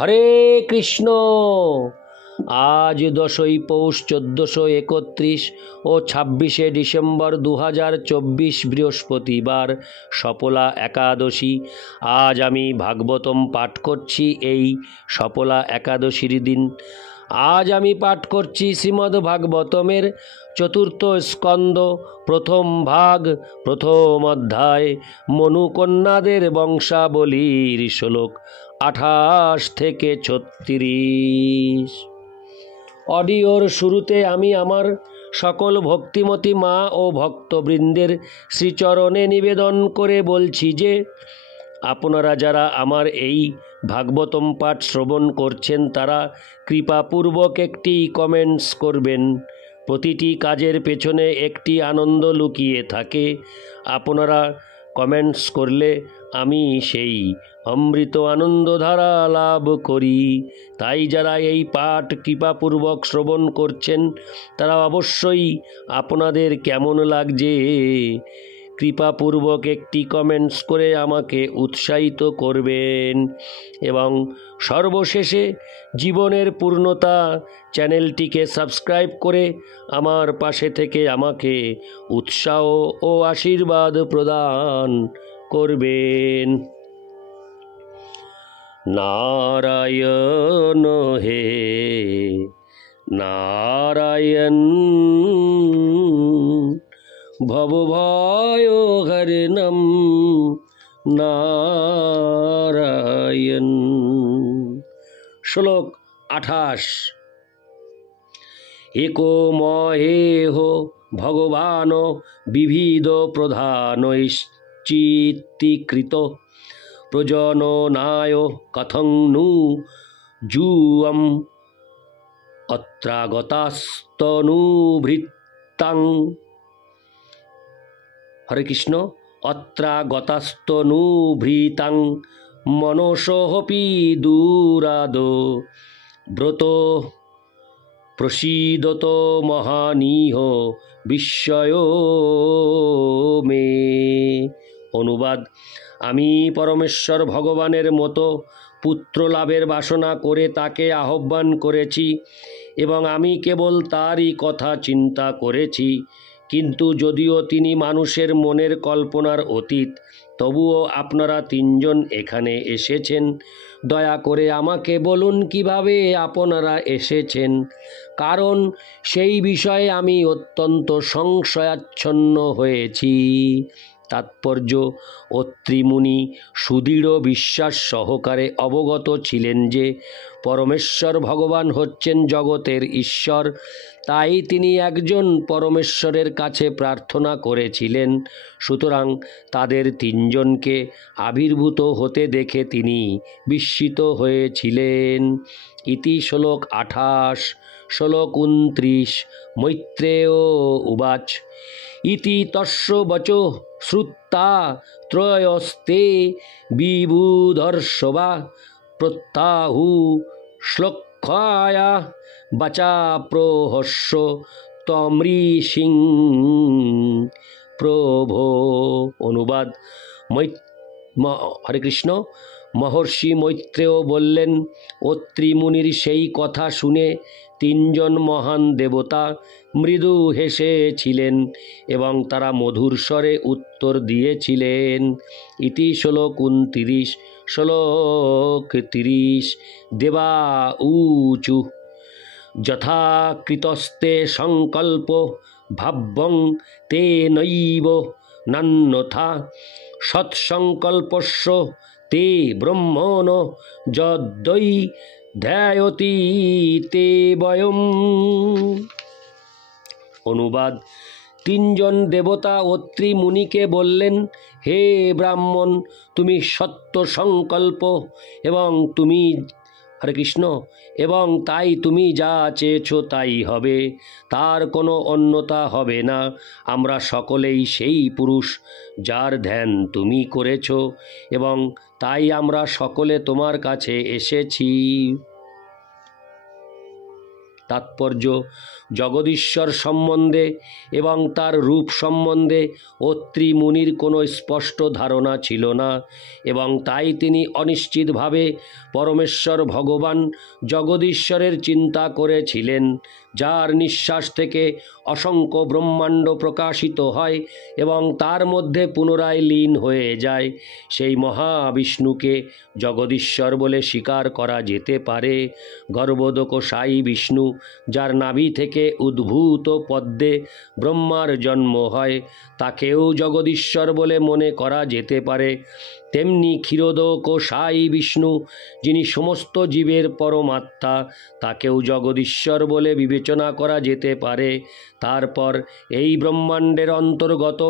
হরে কৃষ্ণ। আজ 10ই পৌষ 1431 ও 26শে ডিসেম্বর 2024 বৃহস্পতিবার সফলা একাদশী। আজ আমি ভাগবতম পাঠ করছি এই সফলা একাদশীর দিন। আজ আমি পাঠ করছি শ্রীমদ্ ভাগবতমের চতুর্থ স্কন্দ প্রথম ভাগ প্রথম অধ্যায় মনুকন্যাদের বংশাবলীর শ্লোক 28 থেকে 36। অডিওর শুরুতে আমি আমার সকল ভক্তিমতী মা ও ভক্তবৃন্দের শ্রীচরণে নিবেদন করে বলছি যে আপনারা যারা আমার এই ভাগবতম পাঠ শ্রবণ করছেন তারা কৃপাপূর্বক একটি কমেন্টস করবেন। প্রতিটি কাজের পেছনে একটি আনন্দ লুকিয়ে থাকে। আপনারা কমেন্টস করলে আমি সেই অমৃত আনন্দধারা লাভ করি। তাই যারা এই পাঠ কৃপাপূর্বক শ্রবণ করছেন তারা অবশ্যই আপনাদের কেমন লাগছে কৃপাপূর্বক একটি কমেন্টস করে আমাকে উৎসাহিত করবেন। এবং সর্বশেষে জীবনের পূর্ণতা চ্যানেলটিকে সাবস্ক্রাইব করে আমার পাশে থেকে আমাকে উৎসাহ ও আশীর্বাদ প্রদান করবেন। নারায়ণ হে নারায়ণ ভবভয় হরিণম নারায়ণ। শ্লোক 28। एको মহেহ ভগবান বিবিধ প্রধানৈশ্চিত্তীকৃত প্রজননায় কথং নু জুয়ম অত্রাগতাস্তনুভৃত্তাং। হরে কৃষ্ণ। অত্রাগতাস্তনুভৃতাং মনসোপি দূরাদো ব্রত প্রসীদত মহানীহ বিস্ময় মে। অনুবাদ। আমি পরমেশ্বর ভগবানের মতো পুত্র লাভের বাসনা করে তাকে আহ্বান করেছি এবং আমি কেবল তারই কথা চিন্তা করেছি। কিন্তু যদিও তিনি মানুষের মনের কল্পনার অতীত, তবুও আপনারা তিনজন এখানে এসেছেন। দয়া করে আমাকে বলুন কিভাবে আপনারা এসেছেন, কারণ সেই বিষয়ে আমি অত্যন্ত সংশয়াচ্ছন্ন হয়েছি। তাৎপর্য। অত্রি মুনি সুদৃঢ় বিশ্বাস সহকারে অবগত ছিলেন যে পরমেশ্বর ভগবান হচ্ছেন জগতের ঈশ্বর। তাই তিনি একজন পরমেশ্বরের কাছে প্রার্থনা করেছিলেন। সুতরাং তাদের তিনজনকে আবির্ভূত হতে দেখে তিনি বিস্মিত হয়েছিলেন। ইতি শ্লোক 28। শ্লোক 29। মৈত্রেয় উবাচ ইতি তস্য বচো শ্রুত্বা ত্রয়স্তে বিবুধর্ষবা প্রত্যাহু শ্লোকায়া বাচা প্রহস্য তমৃষিং প্রভো। অনুবাদ। হরে কৃষ্ণ। মহর্ষি মৈত্রেয় বললেন, অত্রি মুনির সেই কথা শুনে তিনজন মহান দেবতা মৃদু হেসেছিলেন এবং তারা মধুর স্বরে উত্তর দিয়েছিলেন। ইতি শ্লোক 29। শ্লোক 30। দেবা ঊচু যথা কৃতস্তে সংকল্প ভাব্যং তেনৈব নান্যথা সৎসংকল্পস্য তে ব্রহ্মণ যদ্বৈ ধ্যায়তি তে বয়ম। অনুবাদ। তিনজন দেবতা অত্রি মুনিকে বললেন, হে ব্রাহ্মণ, তুমি সত্য সংকল্প এবং তুমি হরে কৃষ্ণ এবং তাই তুমি যা চেয়েছ তাই হবে, তার কোনো অন্যতা হবে না। আমরা সকলেই সেই পুরুষ যার ধ্যান তুমি করেছ এবং তাই আমরা সকলে তোমার কাছে এসেছি। তাৎপর্য, জগদীশ্বর সম্বন্ধে এবং তার রূপ সম্বন্ধে অত্রি মুনির কোনো স্পষ্ট ধারণা ছিল না, এবং তাই তিনি অনিশ্চিতভাবে পরমেশ্বর ভগবান জগদীশ্বরের চিন্তা করেছিলেন, যার নিঃশ্বাস থেকে অসংখ্য ব্রহ্মাণ্ড প্রকাশিত হয় এবং তার মধ্যে পুনরায় লীন হয়ে যায়। সেই মহাবিষ্ণুকে জগদীশ্বর বলে স্বীকার করা যেতে পারে। গর্ভোদকশায়ী বিষ্ণু, যার নাভি থেকে উদ্ভূত পদ্মে ব্রহ্মার জন্ম হয়, তাকেও জগদীশ্বর বলে মনে করা যেতে পারে। তেমনি ক্ষীরোদকশায়ী বিষ্ণু, যিনি সমস্ত জীবের পরমাত্মা, তাকেও জগদীশ্বর বলে বিবেচনা করা যেতে পারে। তারপর এই ব্রহ্মাণ্ডের অন্তর্গত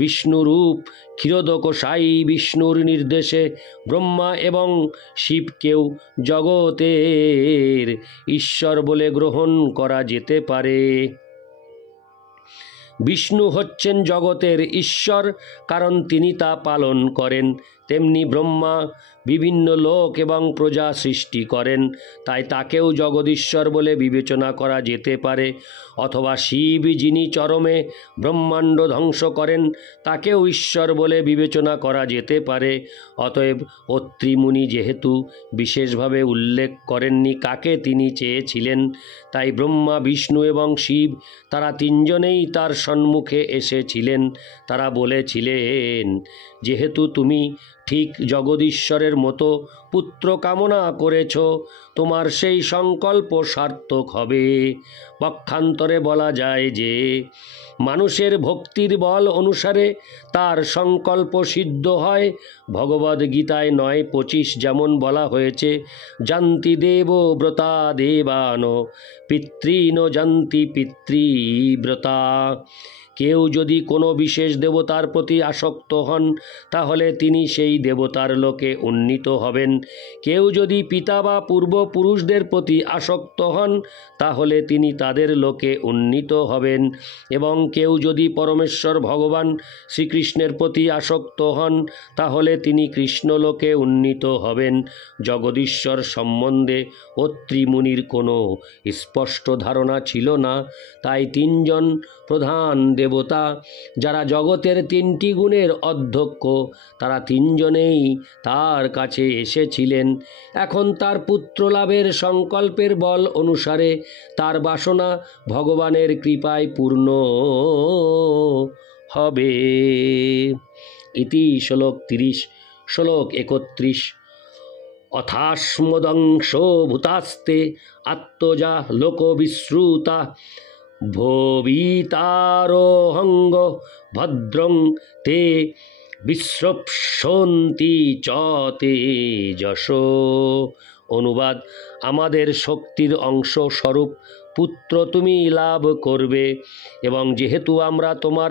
বিষ্ণুরূপ ক্ষীরোদকশায়ী বিষ্ণুর নির্দেশে ব্রহ্মা এবং শিবকেও জগতের ঈশ্বর বলে গ্রহণ করা যেতে পারে। বিষ্ণু হচ্ছেন জগতের ঈশ্বর, কারণ তিনি তা পালন করেন। তেমনি ব্রহ্মা বিভিন্ন লোক এবং প্রজা সৃষ্টি করেন, তাই তাকেও জগদীশ্বর বলে বিবেচনা করা যেতে পারে। অথবা শিব, যিনি চরমে ব্রহ্মাণ্ড ধ্বংস করেন, তাকেও ঈশ্বর বলে বিবেচনা করা যেতে পারে। অতএব অত্রি মুনি যেহেতু বিশেষভাবে উল্লেখ করেননি কাকে তিনি চেয়েছিলেন, তাই ব্রহ্মা, বিষ্ণু এবং শিব, তারা তিনজনেই তার সম্মুখে এসেছিলেন। তারা বলেছিলেন, যেহেতু তুমি ঠিক জগদীশ্বরের মতো পুত্র কামনা করেছ, তোমার সেই সংকল্প সার্থক হবে। পক্ষান্তরে বলা যায় যে মানুষের ভক্তির বল অনুসারে তার সংকল্প সিদ্ধ হয়। ভগবদ্গীতায় 9:25 যেমন বলা হয়েছে, যান্তি দেব ব্রতা দেবান পিতৃন যান্তি পিতৃব্রতা। কেউ যদি কোনো বিশেষ দেবতার প্রতি আসক্ত হন, তাহলে তিনি সেই দেবতার লোকে উন্নীত হবেন। কেউ যদি পিতা বা পূর্বপুরুষদের প্রতি আসক্ত হন, তাহলে তিনি তাদের লোকে উন্নীত হবেন। এবং কেউ যদি পরমেশ্বর ভগবান শ্রীকৃষ্ণের প্রতি আসক্ত হন, তাহলে তিনি কৃষ্ণলোকে উন্নীত হবেন। জগদীশ্বর সম্বন্ধে অত্রি মুনির কোনো স্পষ্ট ধারণা ছিল না, তাই তিনজন প্রধান দেবতা, যারা জগতের 3টি গুণের অধ্যক্ষ, তারা তিনজনেই তার কাছে এসেছিলেন। এখন তার পুত্র লাভের সংকল্পের বল অনুসারে তার বাসনা ভগবানের কৃপায় পূর্ণ হবে। ইতি শ্লোক 30। শ্লোক 31। অথাস্মদংশ ভূতাস্তে আত্মজা লোকবিশ্রুতা ভবিতারোহঙ্গ ভদ্রং তে বিশ্রপসন্তি চ তেজস। অনুবাদ: আমাদের শক্তির অংশ স্বরূপ পুত্র তুমি লাভ করবে, এবং যেহেতু আমরা তোমার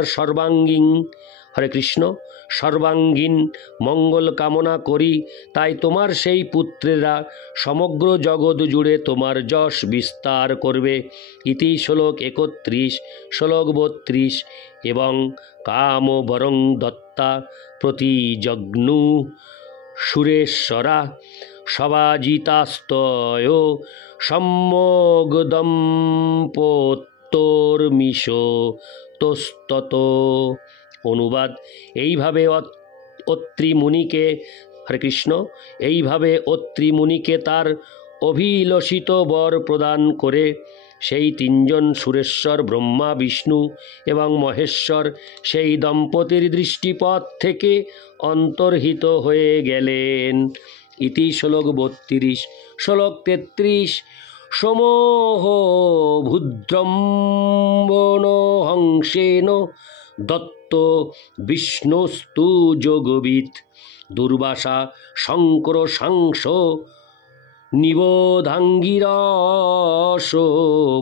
সর্বাঙ্গীন মঙ্গল কামনা করি, তাই তোমার সেই পুত্রেরা সমগ্র জগৎ জুড়ে তোমার যশ বিস্তার করবে। ইতি শ্লোক 31। শ্লোক 32। এবং কাম বরং দত্তা প্রতিজগ্নু সুরেশ্বরা সবাজিতাস্তয় সম্যগদম্পোত্তর্মিশো তোস্তত। অনুবাদ: এইভাবে অত্রি মুনিকে এইভাবে অত্রি মুনিকে তার অভিলষিত বর প্রদান করে সেই তিনজন সুরেশ্বর ব্রহ্মা, বিষ্ণু এবং মহেশ্বর সেই দম্পতির দৃষ্টিপথ থেকে অন্তর্হিত হয়ে গেলেন। ইতি শ্লোক 32। শ্লোক 33। সোমোহ ভূদ্রম্বন হংসেন দত্ত বিষ্ণুস্তু যোগবিৎ দুর্বাসা শঙ্কর সাংস নিবোধাঙ্গিরস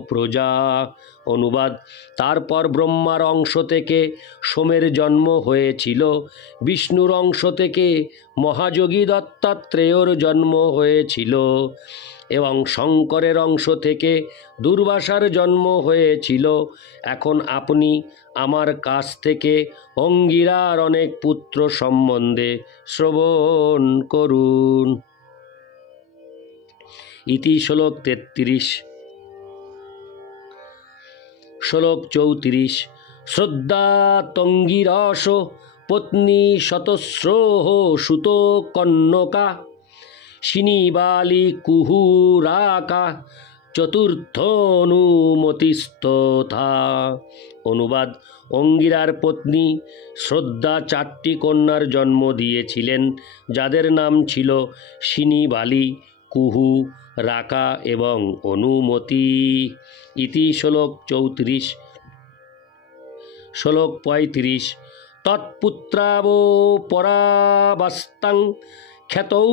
প্রজা। অনুবাদ: তারপর ব্রহ্মার অংশ থেকে সোমের জন্ম হয়েছিল, বিষ্ণুর অংশ থেকে মহাযোগী দত্তাত্রেয়র জন্ম হয়েছিল, এবং শঙ্করের অংশ থেকে দুর্বাসার জন্ম হয়েছিল। এখন আপনি আমার কাছ থেকে অঙ্গিরার অনেক পুত্র সম্বন্ধে শ্রবণ করুন। ইতি শ্লোক 33। শ্লোক 34। শ্রদ্ধা তঙ্গিরস পত্নী শতস্রোহ সুত কন্যকা শিনীবালি কুহুরাকা চতুর্থনুমতিস্তথা। অনুবাদ: অঙ্গিরার পত্নী শ্রদ্ধা 4টি কন্যার জন্ম দিয়েছিলেন, যাদের নাম ছিল শিনীবালি, কুহু, রাকা এবং অনুমতি। ইতি শ্লোক 34। শ্লোক 35। তৎপুত্রাবো পরাবাস্তাং খ্যাতৌ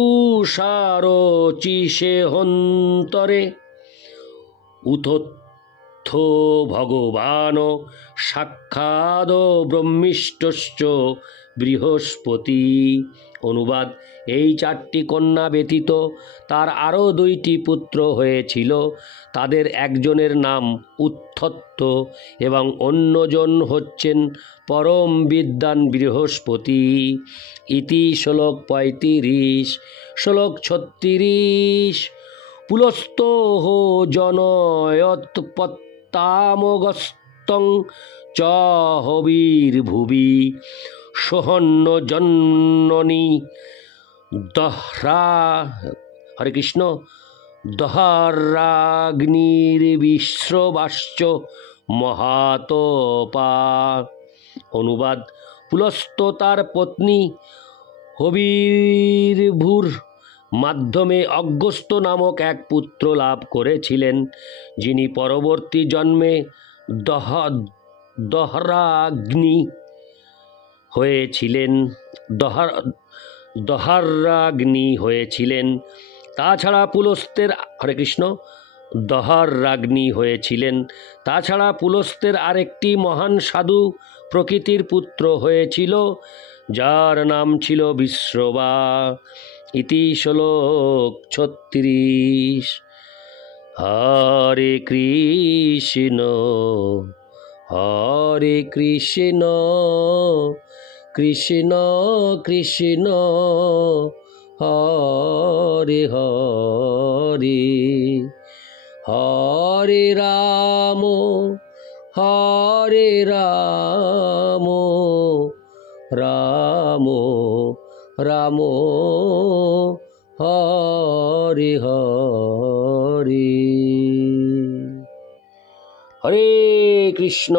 সারচিষেহন্তরে উথোত্থ ভগবান সাক্ষাদ ব্রহ্মিষ্টশ্চ বৃহস্পতি। অনুবাদ: এই 4টি কন্যা ব্যতীত তার আরও 2টি পুত্র হয়েছিল। তাদের একজনের নাম উত্থত্ত এবং অন্যজন হচ্ছেন পরম বিদ্বান বৃহস্পতি। ইতি শ্লোক 35। শ্লোক 36। পুলস্তোহ জনয়ৎপত্তামগস্তং চ হবির্ভুবি সোহন্য জন্মনি দহ্রা হরে কৃষ্ণ দহরাগ্নির্বিশ্রবাশ্চ মহাতপা। অনুবাদ: পুলস্ত তার পত্নী হবির্ভুর মাধ্যমে অগস্ত্য নামক এক পুত্র লাভ করেছিলেন, যিনি পরবর্তী জন্মে দহরাগ্নি হয়েছিলেন। তাছাড়া পুলস্ত্যের হরে কৃষ্ণ দহরাগ্নি হয়েছিলেন। তাছাড়া পুলস্ত্যের আরেকটি মহান সাধু প্রকৃতির পুত্র হয়েছিল, যার নাম ছিল বিশ্রবা। ইতি শ্লোক 36। হরে কৃষ্ণ হরে কৃষ্ণ কৃষ্ণ কৃষ্ণ হরে হরে হরে রাম রাম রাম হরে হরে। হরে কৃষ্ণ।